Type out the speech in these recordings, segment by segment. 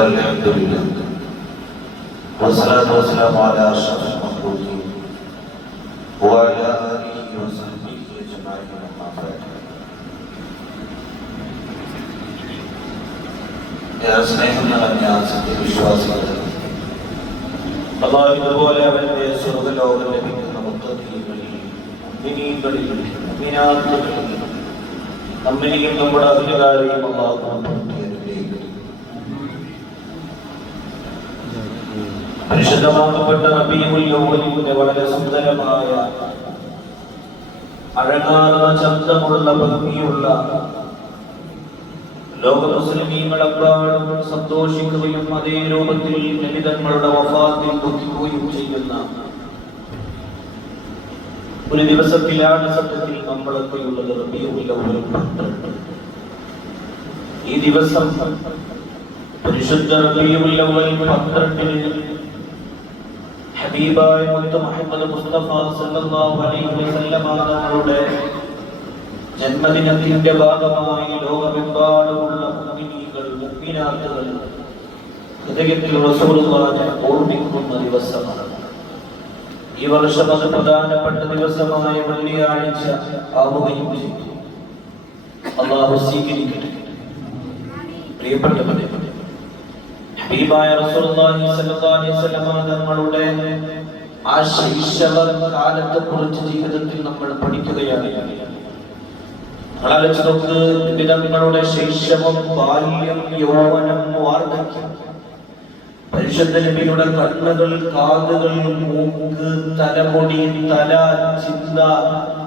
والحمد لله والصلاة والسلام على أشرف المخلوقين وعلى آله وصحبه أجمعين أما بعد. സ്നേഹമുള്ള സത്യവിശ്വാസികളെ, അല്ലാഹുവിനെ പോലെ അവന്റെ സ്വർഗ്ഗലോകം ലഭിക്കുന്ന മുത്തഖീങ്ങളിൽ, മുഅ്മിനീങ്ങളിൽ, മുഅ്മിനാത്തുകളിൽ നമ്മിനെയും നമ്മുടെ അധികാരിയും അല്ലാഹു പരിശുദ്ധമാക്കപ്പെട്ട റബീഉൽ അവ്വലിന്റെ വളരെ സുന്ദരമായ അഴകാർന്ന ചന്തമുള്ള ഭംഗിയുള്ള ലോക മുസ്ലിമീങ്ങളെക്കാളും സന്തോഷിക്കുകയും അതേ രൂപത്തിൽ നബിതങ്ങളുടെ വഫാത്തിൽ ദുഃഖിക്കുകയും ചെയ്യുന്ന ഒരു ദിവസത്തിലാണ് സത്യത്തിൽ നമ്മളൊക്കെയുള്ളത്. റബീഉൽ അവ്വൽ 12. ഈ ദിവസം പരിശുദ്ധ റബീഉൽ അവ്വൽ 12 ഹബീബായ മുത്ത് മുഹമ്മദ് മുസ്തഫ സല്ലല്ലാഹു അലൈഹി വസല്ലം തങ്ങളുടെ ജന്മദിനത്തിന്റെ ഭാഗമായി ലോകമെമ്പാടുമുള്ള മുഅ്മിനീകൾ, മുഅ്മിനാത്തുകൾ ഹൃദയത്തിൽ റസൂലുള്ളാഹിനെ ഓർമ്മിക്കുന്ന ദിവസമാണ്. ഈ വർഷം അത് പ്രധാനപ്പെട്ട ദിവസമായ വെള്ളിയാഴ്ച ആവുകയും ചെയ്തു. അല്ലാഹു സ്വീകരിക്കട്ടെ. പ്രിയപ്പെട്ടവരെ, ഹബീബായ റസൂലുള്ളാഹി സ്വല്ലല്ലാഹു അലൈഹി വസല്ലം തങ്ങളുടെ ആ ശൈശവ കാലത്തെക്കുറിച്ച് ജീവിതത്തിൽ നമ്മൾ പഠിക്കുകയാണ്. നബിതങ്ങളുടെ ശൈശവം, ബാല്യം, യൗവനം, വാർദ്ധക്യം, പരിശുദ്ധ നബിയുടെ കണ്ണുകൾ, കാതുകൾ, മൂക്ക്, തലമുടി, തല, ചിന്ത,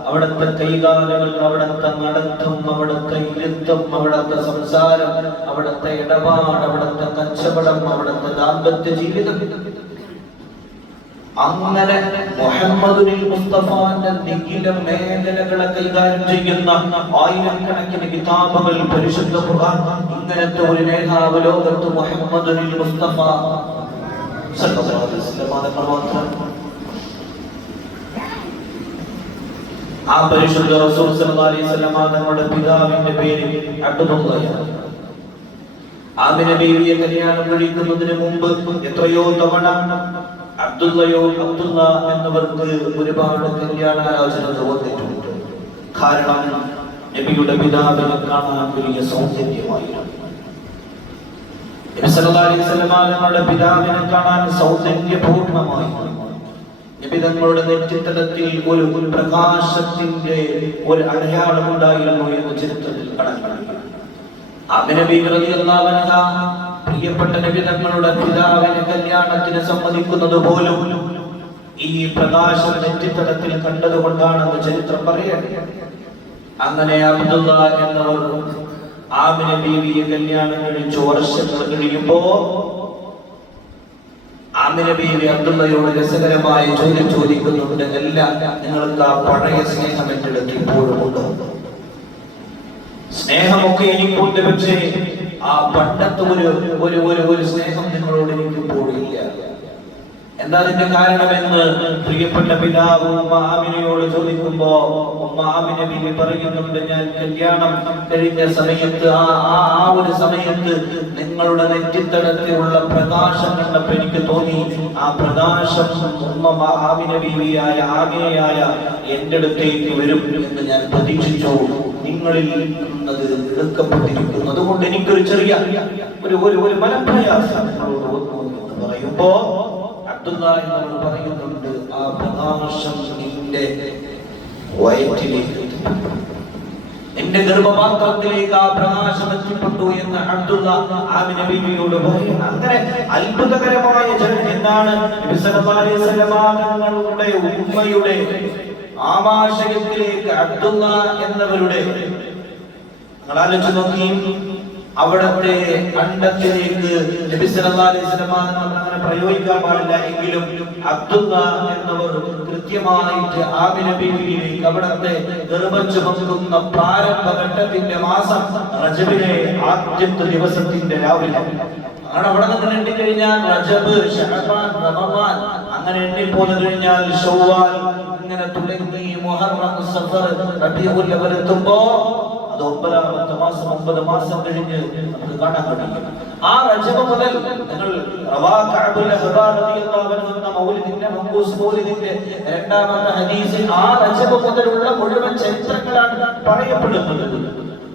അവിടുത്തെ കൈകാലുകൾ, അവിടുത്തെ നടത്തം, അവിടുത്തെ ഇരുത്തം, അവിടുത്തെ സംസാരം, അവിടുത്തെ ഇടപാട്, അവിടുത്തെ കച്ചവടം, അവിടുത്തെ ദാമ്പത്യ ജീവിതം, അങ്ങനെ മുഹമ്മദുൽ മുസ്തഫാന്റെ നിഖില മേഖലകളെ കൈകാര്യം ചെയ്യുന്ന ആയിരക്കണക്കിന് കിതാബുകൾ, പരിശുദ്ധ ഖുർആൻ, ഇങ്ങനത്തെ ഒരു നേതാവ് ലോകത്ത് മുഹമ്മദുൽ മുസ്തഫ സല്ലല്ലാഹു അലൈഹി വസല്ലം. ആ പരിശുദ്ധ റസൂൽ സല്ലല്ലാഹു അലൈഹി വസല്ലം തങ്ങളുടെ പിതാവിന്റെ പേര് അബ്ദുല്ലാഹ്. ആമിന ബീവിയെ കല്യാണം കഴിക്കുന്നതിന് മുമ്പ് എത്രയോ തവണ അബ്ദുള്ള എന്നവർക്ക് ഒരുപാട് കല്യാണാലോചന തോന്നിയിട്ടുണ്ട്. കാരണം നബിയുടെ പിതാവിനെ കാണാൻ വലിയ സൗന്ദര്യമായിരുന്നു. നബി സല്ലല്ലാഹു അലൈഹി വസല്ലം തങ്ങളുടെ പിതാവിനെ കാണാൻ സൗന്ദര്യപൂർണ്ണമായിരുന്നു. നബി തങ്ങളുടെ നെറ്റിത്തടത്തിൽ ഒരു പ്രകാശത്തിന്റെ ഒരു അടയാളം ഉണ്ടായിരുന്നു എന്ന് ചരിത്രത്തിൽ കാണാൻ കഴിയും. ആമിന ബീവി റളിയല്ലാഹു അൻഹാ പ്രിയപ്പെട്ട നബി തങ്ങളുടെ പിതാവിനെ കല്യാണത്തിന് സമ്മതിക്കുന്നത് പോലും ഈ പ്രകാശം നെറ്റിത്തടത്തിൽ കണ്ടതുകൊണ്ടാണെന്ന് ചരിത്രം പറയുന്നത്. അങ്ങനെ അബ്ദുള്ള എന്നവർ ആമിന ബീവിയെ കല്യാണം കഴിച്ചു. വർഷങ്ങൾ കഴിയുമ്പോ ആമിന ബീവി അബ്ദുള്ളയോട് രസകരമായ ചോദ്യം ചോദിക്കുന്നുണ്ട്. എല്ലാം നിങ്ങൾക്ക് ആ പഴയ സ്നേഹം എന്റെ അടുത്ത് ഇപ്പോഴും ഉണ്ടോ? സ്നേഹമൊക്കെ എനിക്കുണ്ട്, പക്ഷേ ആ പണ്ടത്തെ ഒരു സ്നേഹം നിങ്ങളോട് എനിക്ക് ഇപ്പോഴില്ല. എന്താ അതിന്റെ കാരണമെന്ന് പ്രിയപ്പെട്ട പിതാവ് ഉമ്മ ആമിനയോട് ചോദിക്കുമ്പോ ഉമ്മ ആമിന ബീവി പറയുന്നുണ്ട്, ഞാൻ കല്യാണം കഴിഞ്ഞ സമയത്ത് ആ ഒരു സമയത്ത് നിങ്ങളുടെ നെറ്റിത്തടത്തിലുള്ള പ്രകാശം കണ്ടപ്പോ എനിക്ക് തോന്നി ആ പ്രകാശം ഉമ്മ ആമിന ബീവിയായ ആമിനയായ എന്റെ അടുത്തേക്ക് വരും എന്ന് ഞാൻ പ്രതീക്ഷിച്ചു. നിങ്ങളിൽ അത് എടുക്കപ്പെട്ടിരിക്കുന്നു. അതുകൊണ്ട് എനിക്കൊരു ചെറിയ ഒരു മനപ്രയാസം എന്ന് പറയുമ്പോ അബ്ദുള്ള എന്നവർ പറയുന്നുണ്ട്, ആ പ്രകാശം നിന്റെ വയറ്റിലേക്ക്, എന്റെ ഗർഭപാത്രത്തിലേക്ക് ആ പ്രകാശം എത്തിപ്പെട്ടു എന്ന് അബ്ദുള്ള ആമിന ബീവിയോട് പറയുന്നു. അങ്ങനെ അത്ഭുതകരമായ എന്താണ് നബി സല്ലല്ലാഹു അലൈഹി വസല്ലം തങ്ങളുടെ ഉമ്മയുടെ ആമാശയത്തിലേക്ക് അബ്ദുള്ള എന്നവരുടെ ആലോചിച്ച് നോക്കി, അവിടത്തെ അണ്ടത്തിലേക്ക് നബി സല്ലല്ലാഹു അലൈഹി വസല്ലം അങ്ങനെ പ്രയോഗിക്കാൻ പാടില്ല എങ്കിലും അബ്ദുള്ള എന്നവർ കൃത്യമായിട്ട് ആമിന ബീവിയിലേക്ക് അവിടത്തെ ഗർഭം ചുമക്കുന്ന പ്രാരംഭഘട്ടത്തിന്റെ മാസം റജബിലെ ആദ്യത്തെ ദിവസത്തിന്റെ രാവിലെ ആണ്. അവിടെ നിന്ന് എണ്ണിക്കഴിഞ്ഞാൽ റജബ്, ശഅബാൻ, റമദാൻ, അങ്ങനെ എണ്ണിപ്പോന്നു കഴിഞ്ഞാൽ ഷവ്വാൽ, ഇങ്ങനെ തുടങ്ങി മുഹറം, സഫർ, റബീഉൽ അവ്വൽ എത്തുമ്പോ അത് 9ാമത്തെ മാസം 9 മാസം കഴിഞ്ഞ് നമുക്ക് കാണാൻ കഴിയും. ആ റജബ് മുതൽ നിങ്ങൾ മൗലിദിന്റെ 2ാമത്തെ ഹദീസിൽ ആ റജബ് മുതലുള്ള മുഴുവൻ ചരിത്രങ്ങളാണ് പറയപ്പെടുന്നത്.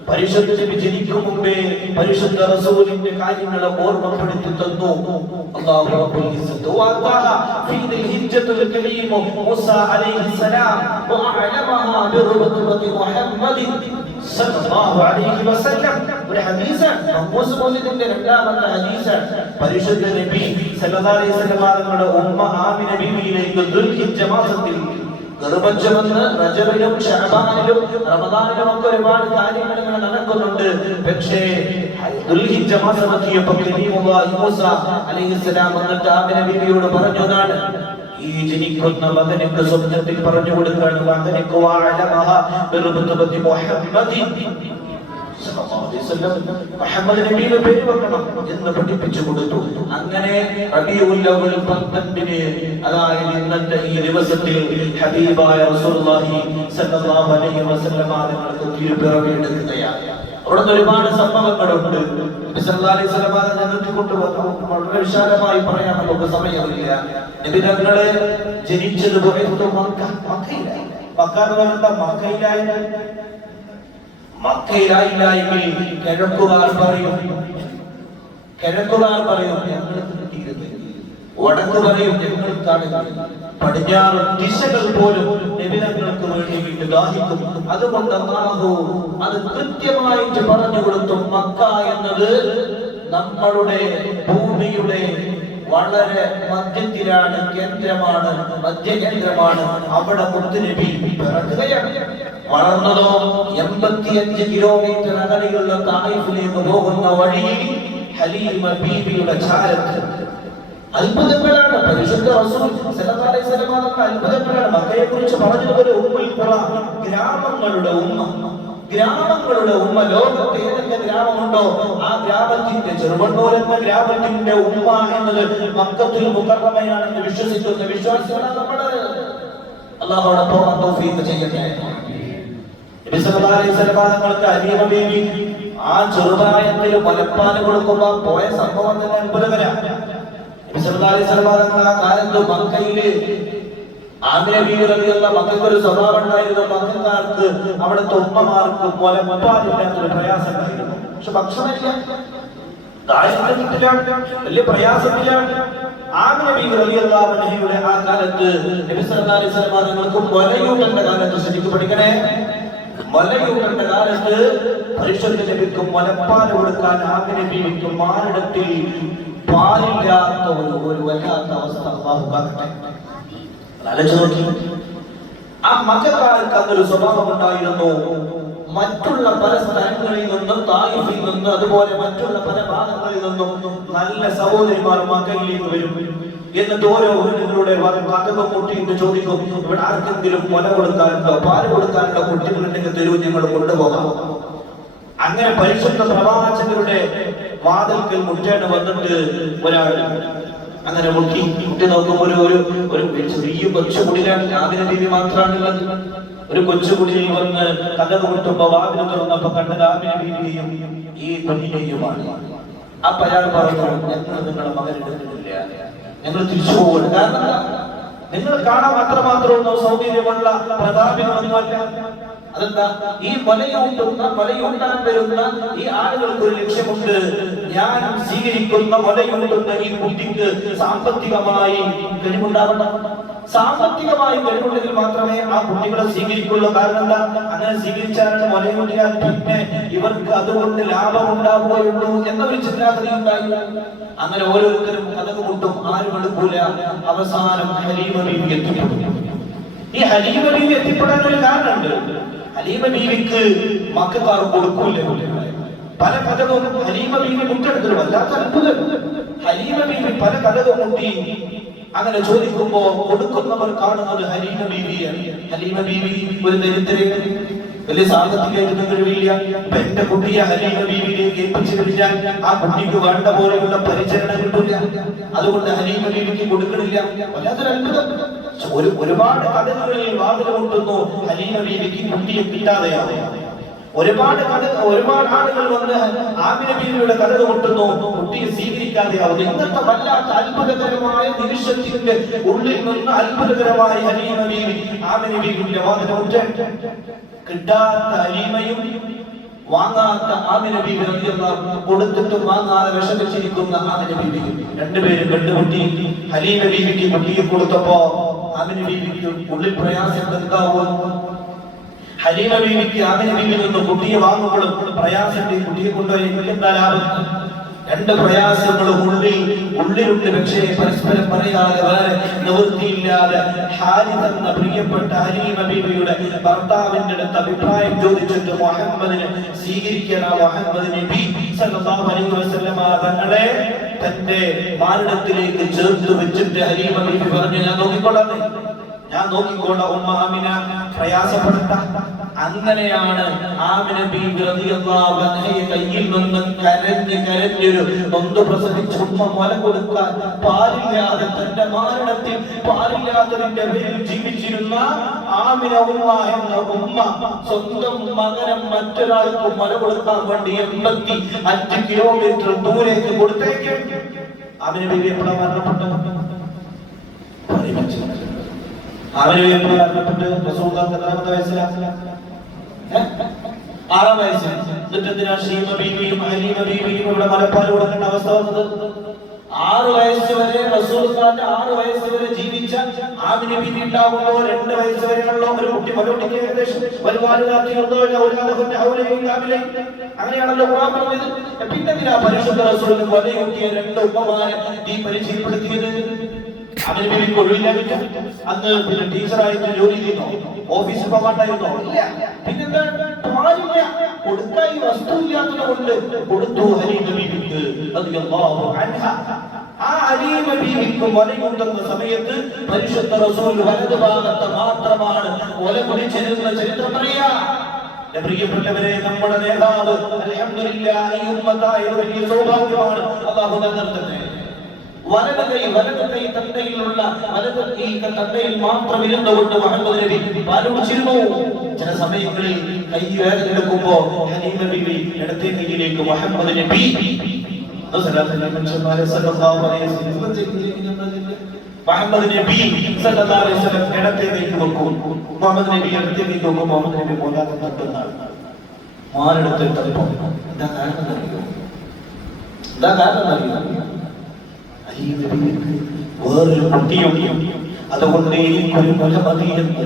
പരിശുദ്ധ നബി ജനിക്കും മുമ്പേ പരിശുദ്ധ റസൂലിന്റെ കാര്യങ്ങളെ ഓർമ്മപ്പെടുത്തി തന്നു. അല്ലാഹു റബ്ബുൽ ഇസ്സത്ത് വഅതാഹ ഫീ ദിൽഹിജ്ജത്തുൽ കരീം മൂസ അലൈഹിസ്സലാം വഅലമഹാ ബിറുബത്തി മുഹമ്മദിൻ സല്ലല്ലാഹു അലൈഹി വസല്ലം. ഒരു ഹദീസാണ്, മൗലിദിന്റെ 2ാമത്തെ ഹദീസാണ്. പരിശുദ്ധ നബി സല്ലല്ലാഹു അലൈഹി വസല്ലം തങ്ങളുടെ ഉമ്മ ആമിന ബീവിയിലേക്ക് ദുൽഹിജ്ജ മാസത്തിൽ ഗർഭജമെന്ന് റജബിലും ശഅബാനിലും റമദാനിലും ഒക്കെ ഒരുപാട് കാര്യങ്ങൾ ഇങ്ങനെ നടക്കുന്നുണ്ട്. പക്ഷേ ദുൽഹിജ്ജ മാസം എത്തിയപ്പോൾ കരീമുല്ലാഹി മൂസ അലൈഹിസ്സലാം എന്നിട്ട് ആമിന ബീവിയോട് പറഞ്ഞതാണ്, ഈ ജനിക്കുന്ന മകനിക്ക് സ്വപ്നത്തിൽ പറഞ്ഞു കൊടുക്കുകയാണ്, മകനിക്ക് വഅലമഹ ബിറുബത്തി മുഹമ്മദിൻ മുഹമ്മദ് നബിയുടെ പേര് വെക്കണം എന്ന് പഠിപ്പിച്ചു കൊടുത്തു. അങ്ങനെ റബീഉൽ അവ്വൽ 12-ന്, അതായത് ഇന്നത്തെ ഈ ദിവസത്തിൽ ഹബീബായ റസൂലുള്ളാഹി സ്വല്ലല്ലാഹു അലൈഹി വസല്ലം തങ്ങൾക്ക് തിരുപ്പിറവി എടുക്കുകയാണ്. അവിടെ ഒരുപാട് സംഭവങ്ങളുണ്ട്. നബി സല്ലല്ലാഹു അലൈഹി വസല്ലം നിർത്തിക്കൊണ്ടുവന്നു. വളരെ വിശാലമായി പറയാൻ നമുക്ക് സമയമില്ല. നബി തങ്ങളെ ജനിച്ചത് മക്കയിലായി. മക്ക എന്ന് പറഞ്ഞാൽ മക്കയിലായില്ലെങ്കിൽ കിഴക്കുകാർ പറയും ഞങ്ങൾ വടക്ക് പറയും ഞങ്ങൾ കാണുക. പടിഞ്ഞാറ് ദിശകൾ പോലും നബിതങ്ങൾക്ക് വേണ്ടി ദാഹിക്കും. അതുകൊണ്ട് അല്ലാഹു അത് കൃത്യമായിട്ട് പറഞ്ഞു കൊടുത്തു. മക്ക എന്നത് നമ്മളുടെ ഭൂമിയുടെ വളരെ മധ്യത്തിലാണ്, കേന്ദ്രമാണ്, മധ്യകേന്ദ്രമാണ്. അവിടെ മുത്തുനബി പിറക്കുകയാണ്. വളർന്നതോ 85 കിലോമീറ്റർ അകലെയുള്ള തായിഫിലേക്ക് പോകുന്ന വഴിയിൽ ഹലീമ ബീവിയുടെ ചാരത്ത്. അത്ഭുതങ്ങളാണ് പരിശുദ്ധ റസൂൽ സല്ലല്ലാഹു അലൈഹി വസല്ലം അത്ഭുതങ്ങളാണ്. മക്കയെ കുറിച്ച് പറഞ്ഞതുപോലെ ഉമ്മുൽ ഖുറ, ഗ്രാമങ്ങളുടെ ഉമ്മ. ലോകത്ത് ഏതൊക്കെ ഗ്രാമമുണ്ടോ ആ ഗ്രാമത്തിന്റെ, ചെറുവണ്ണൂർ എന്ന ഗ്രാമത്തിന്റെ ഉമ്മ എന്നത് മക്കത്തുൽ മുകറമയാണെന്ന് വിശ്വസിക്കുന്ന വിശ്വാസികളാണ് നമ്മൾ. അല്ലാഹുവോട് പോകാൻ തൗഫീഖ് ചെയ്യട്ടെ. നബി സല്ലല്ലാഹു അലൈഹി വസല്ലം തങ്ങൾക്ക് ഹലീമ ബീവി ആ ചെറുപ്രായത്തിൽ മുലപ്പാല് കൊടുക്കുമ്പോൾ പോയ സംഭവം തന്നെ അത്ഭുതകരമാണ്. നബി സല്ലല്ലാഹു അലൈഹി വസല്ലം തങ്ങൾ ആ കാലത്ത് മക്കയില് ആമിന ബീവി റളിയല്ലാഹു അൻഹ, മക്കയ്ക്ക് ഒരു സ്വഭാവം ഉണ്ടായിരുന്നു. മക്കക്കാർക്ക് അവിടുത്തെ ഉമ്മമാർക്ക് മുലപ്പാലില്ലാത്തൊരു പ്രയാസം ഉണ്ടായിരുന്നു. പക്ഷെ ഭക്ഷണമില്ല, ദാരിദ്ര്യത്തിലാണ്, വലിയ പ്രയാസത്തിലാണ്. ആമിന ബീവി റളിയല്ലാഹു അൻഹയുടെ ആ കാലത്ത് നബി സല്ലല്ലാഹു അലൈഹി വസല്ലം തങ്ങൾക്ക് മുലയൂട്ടന്റെ കാലത്ത്, ശരിക്കും പഠിക്കണേ, മുലയൂട്ടന്റെ കാലത്ത് പരിശുദ്ധ നബിക്ക് മുലപ്പാൽ കൊടുക്കാൻ ആമിന ബീവിക്ക് മാനിടത്തിൽ പാലില്ലാത്ത ഒരു വല്ലാത്ത അവസ്ഥ അല്ലാഹു കാക്കട്ടെ. ആ മക്കക്കാർക്ക് അന്നൊരു സ്വഭാവം ഉണ്ടായിരുന്നു. മറ്റുള്ള പല സ്ഥലങ്ങളിൽ നിന്നും, തായിഫിൽ നിന്നും, അതുപോലെ മറ്റുള്ള പല ഭാഗങ്ങളിൽ നിന്നും നല്ല സഹോദരിമാർ മക്കയിലേക്ക് വരും. എന്നിട്ട് ഓരോ വീടുകളുടെ കഥകം മുട്ടിയിട്ട് ചോദിക്കും, ഇവിടെ ആർക്കെങ്കിലും മുല കൊടുക്കാനുണ്ടോ, പാല് കൊടുക്കാനുണ്ടോ, കുട്ടികളുണ്ടെങ്കിൽ തരൂ, ഞങ്ങൾ കൊണ്ടുപോകാം. അങ്ങനെ പരിശുദ്ധ പ്രവാചകരുടെ വാതിൽക്കൽ മുറ്റേണ്ട വന്നിട്ട് ഒരാൾ അങ്ങനെ മുട്ടി നോക്കുമ്പോൾ ഒരു ചെറിയ കൊച്ചുകുടിലാണ്. ആമിന ബീവി മാത്രമാണുള്ളത്. ഒരു കൊച്ചുകുടിയിൽ വന്ന് കഥക് മുട്ടുമ്പോ വാതിൽ തുറന്നപ്പോ കണ്ടത് ആമിന ബീവിയെയും ഈ കുഞ്ഞിനെയുമാണ്. അപ്പൊ അയാൾ പറഞ്ഞു, ഞങ്ങൾ നിങ്ങളുടെ മകനെടുക്കുന്നില്ല, ഞങ്ങൾ തിരിച്ചു പോകണം. കാരണം നിങ്ങൾ കാണാൻ അത്രമാത്രമൊന്നും സൗകര്യമുള്ള പ്രതാപികളൊന്നുമല്ല. അതെന്താ, ഈ മുലയൂട്ടാൻ വരുന്ന ഈ ആളുകൾക്ക് ഒരു ലക്ഷ്യമുണ്ട്. ഞാൻ സ്വീകരിക്കുന്ന മുലയൂട്ടുന്ന ഈ കുട്ടിക്ക് സാമ്പത്തികമായി കഴിവുണ്ടാവണം. സാമ്പത്തികമായി കഴിവുണ്ടെങ്കിൽ മാത്രമേ ആ കുട്ടികളെ സ്വീകരിക്കുള്ളൂ. കാരണം എന്താ, അങ്ങനെ സ്വീകരിച്ചാലാണ് മുലയൂട്ടിയാൽ പിന്നെ ഇവർക്ക് അതുകൊണ്ട് ലാഭം ഉണ്ടാവുകയുള്ളൂ എന്നൊരു ചിന്താഗതി ഉണ്ടായി. അങ്ങനെ ഓരോരുത്തരും കഥക് മുട്ടും, ആരും എടുക്കൂല. അവസാനം ഹലീമ ബീവി എത്തിപ്പെടും. ഈ ഹലീമ ബീവി എത്തിപ്പെടാൻ ഒരു കാരണമുണ്ട്. ഹലീമ ബീവിക്ക് മക്കക്കാർ കൊടുക്കൂല. പല കഥകളും ഹലീമ ബീവി മുട്ടെടുത്തൊരു വല്ലാത്ത അത്ഭുതം. ഹലീമ ബീവി പല കഥകളും മുട്ടി അങ്ങനെ ചോദിക്കുമ്പോ കൊടുക്കുന്നവർ കാണുന്നത് ഹലീമ ബീവിയാണ്. ഹലീമ ബീവി ഒരു ദരിദ്രയാണ്, വലിയ സാമ്പത്തികമായിട്ട് കഴിവില്ല. എന്റെ കുട്ടിയെ ഹലീമ ബീവിയിലേക്ക് ഏൽപ്പിച്ചു കഴിഞ്ഞാൽ ആ കുട്ടിക്ക് വേണ്ട പോലെയുള്ള പരിചരണം കിട്ടില്ല. അതുകൊണ്ട് ഹലീമ ബീവിക്ക് കൊടുക്കണില്ല. വല്ലാത്തൊരു അത്ഭുതം. ഒരുപാട് കഥകളിൽ വാതിൽ മുട്ടുന്നു, ഹലീമ ബീവിക്ക് കുട്ടിയെ കിട്ടാതെയാണ്. ഒരുപാട് ആളുകൾ വന്ന് ആമിന ബീവിയുടെ കഥ കൊട്ടുന്നു, കുട്ടിയെ സ്വീകരിക്കാതെയാവുന്നു. ഇന്നത്തെ വല്ലാത്ത അത്ഭുതകരമായ നിമിഷത്തിന്റെ ഉള്ളിൽ നിന്ന് അത്ഭുതകരമായ ഹലീമ ബീവി ആമിന ബീവിയുടെ വാതിൽ കിട്ടാത്ത ഹലീമയും വാങ്ങാത്ത ആമിന ബീവി കൊടുത്തിട്ടും വാങ്ങാതെ വിഷമിച്ചിരിക്കുന്ന ആമിന ബീവി രണ്ടുപേരും കണ്ടുമുട്ടി. ഹലീമ ബീവിക്ക് കുട്ടിയെ കൊടുത്തപ്പോ ആമിന ബീവിക്ക് ഉള്ളിൽ പ്രയാസം എന്താവും? ഹലീമ ബീവിക്ക് ആമിന ബീവിയിൽ നിന്ന് കുട്ടിയെ വാങ്ങുമ്പോഴും പ്രയാസത്തിൽ കുട്ടിയെ കൊണ്ടുപോയി എന്താ ലാഭം? രണ്ട് പ്രയാസങ്ങളും ഉള്ളിലുണ്ട്. പക്ഷേ പരസ്പരം പറയാതെ വേറെ നിവൃത്തിയില്ലാതെ ഹാരിത എന്ന പ്രിയപ്പെട്ട ഹലീമ ബീവിയുടെ ഭർത്താവിന്റെ അടുത്ത് അഭിപ്രായം ചോദിച്ചിട്ട് മുഹമ്മദിനെ സ്വീകരിക്കണം. മുഹമ്മദ് നബി സല്ലല്ലാഹു അലൈഹി വസല്ലമ തങ്ങളെ തന്റെ മാറിടത്തിലേക്ക് ചേർത്ത് വെച്ചിട്ട് ഹലീമ ബീവി പറഞ്ഞു, ഞാൻ നോക്കിക്കൊള്ളാം ഉമ്മ ആമിന, പ്രയാസപ്പെടണ്ട. അങ്ങനെയാണ് ആമിന ബീവി റളിയല്ലാഹു അൻഹയെ കയ്യിൽ നിന്ന് കരഞ്ഞൊരു നൊന്ത് പ്രസവിച്ച് ഉമ്മ മുല കൊടുക്കാൻ പാലില്ലാതെ തന്റെ മാറിടത്തിൽ പാലില്ലാത്തതിന്റെ പേരിൽ ജീവിച്ചിരുന്ന ആമിന ഉമ്മ എന്ന ഉമ്മ സ്വന്തം മകനെ മറ്റൊരാൾക്ക് മുല കൊടുക്കാൻ വേണ്ടി 85 കിലോമീറ്റർ ദൂരേക്ക് കൊടുത്തേക്ക്. ആമിന ബീവി എപ്പോഴാണ് മരണപ്പെട്ടത്? ആറാം വയസ്സിൽ. ഇവിടെ മലപ്പാൽ കൊടുക്കേണ്ട അവസ്ഥ വന്നത് 6 വയസ്സ് വരെ റസൂലുള്ളാഹിന്റെ 6 വയസ്സ് വരെ ജീവിച്ച ആമിന ബീവി ഉണ്ടാകുമ്പോ 2 വയസ്സ് വരെയുള്ള ഒരു കുട്ടി മലകുട്ടിക്ക് ഏകദേശം അങ്ങനെയാണല്ലോ ഖുർആൻ പറഞ്ഞത്. പിന്നെ പരിശുദ്ധ റസൂലിന് വലിയ 2 ഉമ്മമാരെ ഈ പരിചയപ്പെടുത്തിയത്. ആമിന ബീവിക്ക് ഒഴിവില്ലാതില്ല. അന്ന് പിന്നെ ടീച്ചറായിട്ട് ജോലി ചെയ്യുന്നോ, ഓഫീസിൽ പോകാണ്ടായിരുന്നോ? ഇല്ല. പിന്നെന്താ? പാലില്ല, കൊടുക്കാൻ വസ്തു ഇല്ലാത്തത് കൊണ്ട് കൊടുത്തു ഹലീമ ബീവിക്ക് റളിയല്ലാഹു അൻഹ. ആ ഹലീമ ബീവിക്ക് മുലയുണ്ടെന്ന സമയത്ത് പരിശുദ്ധ റസൂൽ വലതു ഭാഗത്ത് മാത്രമാണ് മുല കുടിച്ചിരുന്ന ചരിത്രം പറയാ. പ്രിയപ്പെട്ടവരെ, നമ്മുടെ നേതാവ് അൽഹംദുലില്ലാഹ് ഈ ഉമ്മത്തായ വലിയ സൗഭാഗ്യമാണ് അല്ലാഹു നൽകുന്നത്. വലത് കൈ തണ്ടയിലുള്ള തണ്ടയിൽ മാത്രം ഇരുന്നുകൊണ്ട് മുഹമ്മദ് നബി പാല് കുടിച്ചിരുന്നു. ചില സമയങ്ങളിൽ കൈ വേദനെടുക്കുമ്പോ ഹലീമ ബീവി ഇടത്തെ കൈയിലേക്ക് മുഹമ്മദ് നബി സല്ലല്ലാഹു അലൈഹി വസല്ലം ഇടത്തെ കൈക്ക് വെക്കും. മുഹമ്മദ് നബി ഇടത്തെ കൈക്ക് വെക്കും. മുഹമ്മദ് നബി മോലാതെ തട്ടുന്നതാണ്. മാലെടുത്തിട്ടപ്പോ എന്താ കാരണം അറിയോ? വേറൊരു കുട്ടിയും അതുകൊണ്ട് എനിക്കൊരു മുല മതിയെന്ന്,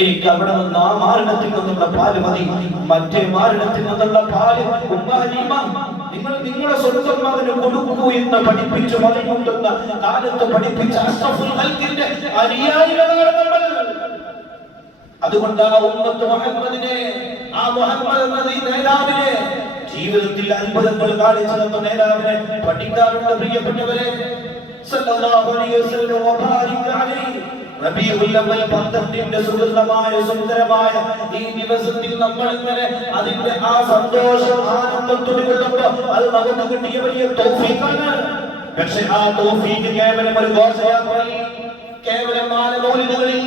എനിക്ക് അവിടെ നിന്ന് ആ മാരണത്തിൽ നിന്നുള്ള പാല് മതി, മറ്റേ മാരണത്തിൽ നിന്നുള്ള പാല് നിങ്ങളെ സ്വന്തം മകന് കൊടുക്കൂ എന്ന് പഠിപ്പിച്ചു മതിയുണ്ടെന്ന കാലത്ത് പഠിപ്പിച്ച അഷ്റഫുൽ ഖൽഖിന്റെ അനുയായികളാണ് നമ്മൾ. അതുകൊണ്ട് ആ ഉമ്മത്ത് മുഹമ്മദിനെ, ആ മുഹമ്മദ് എന്ന ഈ നേതാവിനെ, ജീവിതത്തിൽ അത്ഭുതങ്ങൾ കാണിച്ചു തന്ന നേതാവിനെ പഠിക്കാറുണ്ട്. പ്രിയപ്പെട്ടവരെ, സല്ലല്ലാഹു അലൈഹി വസല്ലം വബാരിക അലൈഹി. റബീഉൽ അവ്വൽ 12ന്റെ സുന്ദരമായ ഈ ദിവസത്തിൽ നമ്മൾ ഇങ്ങനെ അതിന്റെ ആ സന്തോഷം ആനന്ദത്തോടെ കൊള്ളുമ്പോൾ അത് നമുക്ക് കിട്ടിയ വലിയ തൗഫീഖാണ്. പക്ഷേ ആ തൗഫീഖ് കേവലം ഒരു ഘോഷയാത്രയിൽ, കേവലം മൗലിദുകളിൽ,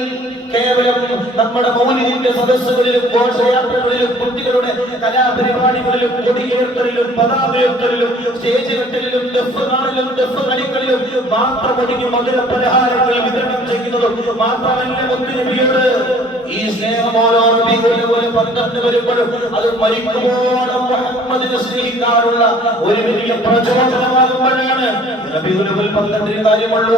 കേവലം നമ്മുടെ മൗലിദിന്റെ സദസ്സുകളിലും ഘോഷയാത്രകളിലും കുട്ടികളുടെ കലാപരിപാടികളിലും കൊടിയേർത്തലിലും പതാകയേർത്തലിലും സ്റ്റേജ് കെട്ടലിലും ദഫ് കാണലിലും ദഫ് കളികളിലും മാത്രം ഒതുങ്ങി മധുര പലഹാരങ്ങൾ വിതരണം ചെയ്യുന്നതും മാത്രമല്ല, മുത്തുനബിയോട് ഈ സ്നേഹം ഓരോ റബീഉൽ അവ്വൽ 12 വരുമ്പോഴും അത് മരിക്കുമ്പോഴും മുഹമ്മദിനെ സ്നേഹിക്കാനുള്ള ഒരു വലിയ പ്രചോദനമാകുമ്പോഴാണ്. റബീഉൽ അവ്വൽ 12 കാര്യമുള്ളൂ,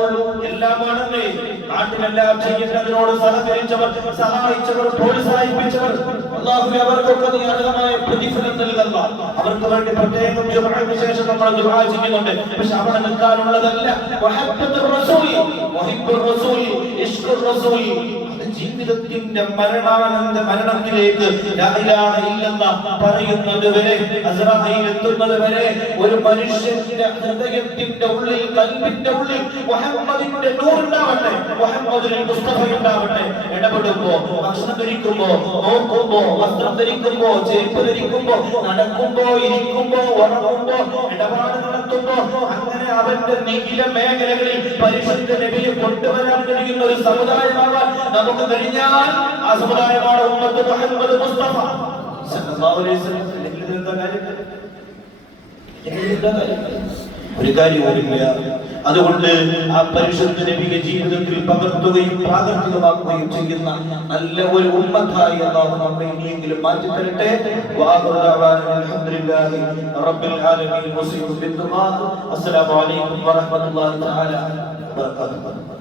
എല്ലാമാണെന്നേ. നാട്ടിലെല്ലാം ചെയ്യുന്നതിനോട് സഹകരിച്ചവർ, സഹായിച്ചവർ, പ്രോത്സാഹിപ്പിച്ചവർ, അല്ലാഹു അവർക്കൊക്കെ നീ അർഹമായ പ്രതിഫലം നൽകുക. അവർക്ക് വേണ്ടി പ്രത്യേകം ജുമുഅക്ക് ശേഷം നമ്മൾ ദുആ ചെയ്യുന്നുണ്ട്. പക്ഷെ അവിടെ നിൽക്കാനുള്ളതല്ല. മുഹബ്ബത്തുർ റസൂൽ, മുഹിബ്ബുർ റസൂൽ, ഇഷ്ഖുർ റസൂൽ, ജീവിതത്തിന്റെ മരണത്തിലേക്ക് ലാ ഇലാഹ ഇല്ലല്ലാഹ് പറയുന്നത് വരെ, അസ്റാഈൽ എത്തുന്നത് വരെ ഒരു മനുഷ്യന്റെ ഹൃദയത്തിന്റെ ഉള്ളിൽ, കൽബിന്റെ ഉള്ളിൽ മുഹമ്മദിന്റെ നൂർ ഉണ്ടാവട്ടെ, മുഹമ്മദിന്റെ മുസ്തഫ ഉണ്ടാവട്ടെ. ഇടപെടുമ്പോ, ഭക്ഷണം കഴിക്കുമ്പോ, നോക്കുമ്പോ, വസ്ത്രം ധരിക്കുമ്പോ, ചെരുപ്പ് ധരിക്കുമ്പോ, നടക്കുമ്പോ, ഇരിക്കുമ്പോ, ഉറങ്ങുമ്പോ, ഇടപാട് നടത്തുമ്പോ, അങ്ങനെ അവന്റെ നിഖില മേഖലകളിൽ പരിശുദ്ധ നബിയെ കൊണ്ടുവരാൻ കഴിയുന്ന ഒരു സമുദായമാവാൻ നമുക്ക് കഴിഞ്ഞാൽ ആ സമുദായമാണ് ഉമ്മത്ത് മുഹമ്മദ് മുസ്തഫ. സല്ലല്ലാഹു അലൈഹി വസല്ലം. അല്ലെങ്കിൽ എന്താ കാര്യം? ഒരു കാര്യവുമില്ല. അതുകൊണ്ട് ആ പരിശുദ്ധ നബിയെ ജീവിതത്തിൽ പകർത്തുകയും പ്രാവർത്തികമാക്കുകയും ചെയ്യുന്ന നല്ല ഒരു ഉമ്മത്തായി അല്ലാഹു നമ്മെ ഇനിയെങ്കിലും മാറ്റി തരട്ടെ. അൽഹംദുലില്ലാഹി റബ്ബിൽ ആലമീൻ. അസ്സലാമു അലൈക്കും വറഹ്മത്തുള്ളാഹി തആല വബറകാതുഹു.